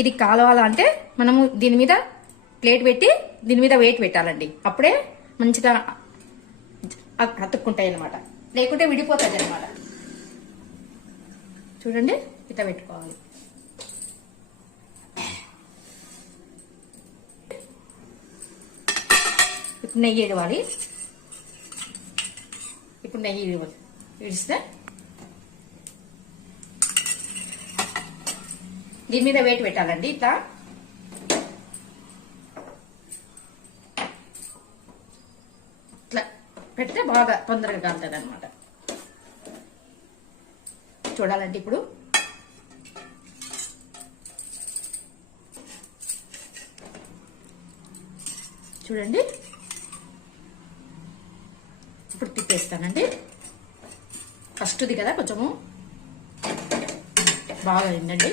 ఇది కాలవాలంటే మనము దీని మీద ప్లేట్ పెట్టి దీని మీద వెయిట్ పెట్టాలండి. అప్పుడే మంచిగా అతుక్కుంటాయి అనమాట లేకుంటే విడిపోతుంది అనమాట చూడండి ఇట్లా పెట్టుకోవాలి. ఇప్పుడు నెయ్యి ఇవ్వాలి ఇప్పుడు నెయ్యి ఇడవాలి. ఇడిస్తే దీని మీద వెయిట్ పెట్టాలండి ఇట్లా. ఇట్లా పెడితే బాగా తొందరగా కాలుతుంది అనమాట చూడాలంటే ఇప్పుడు. చూడండి. ఇప్పుడు తిప్పేస్తానండి. ఫస్ట్ది కదా కొంచెము. బాగా అయిందండి.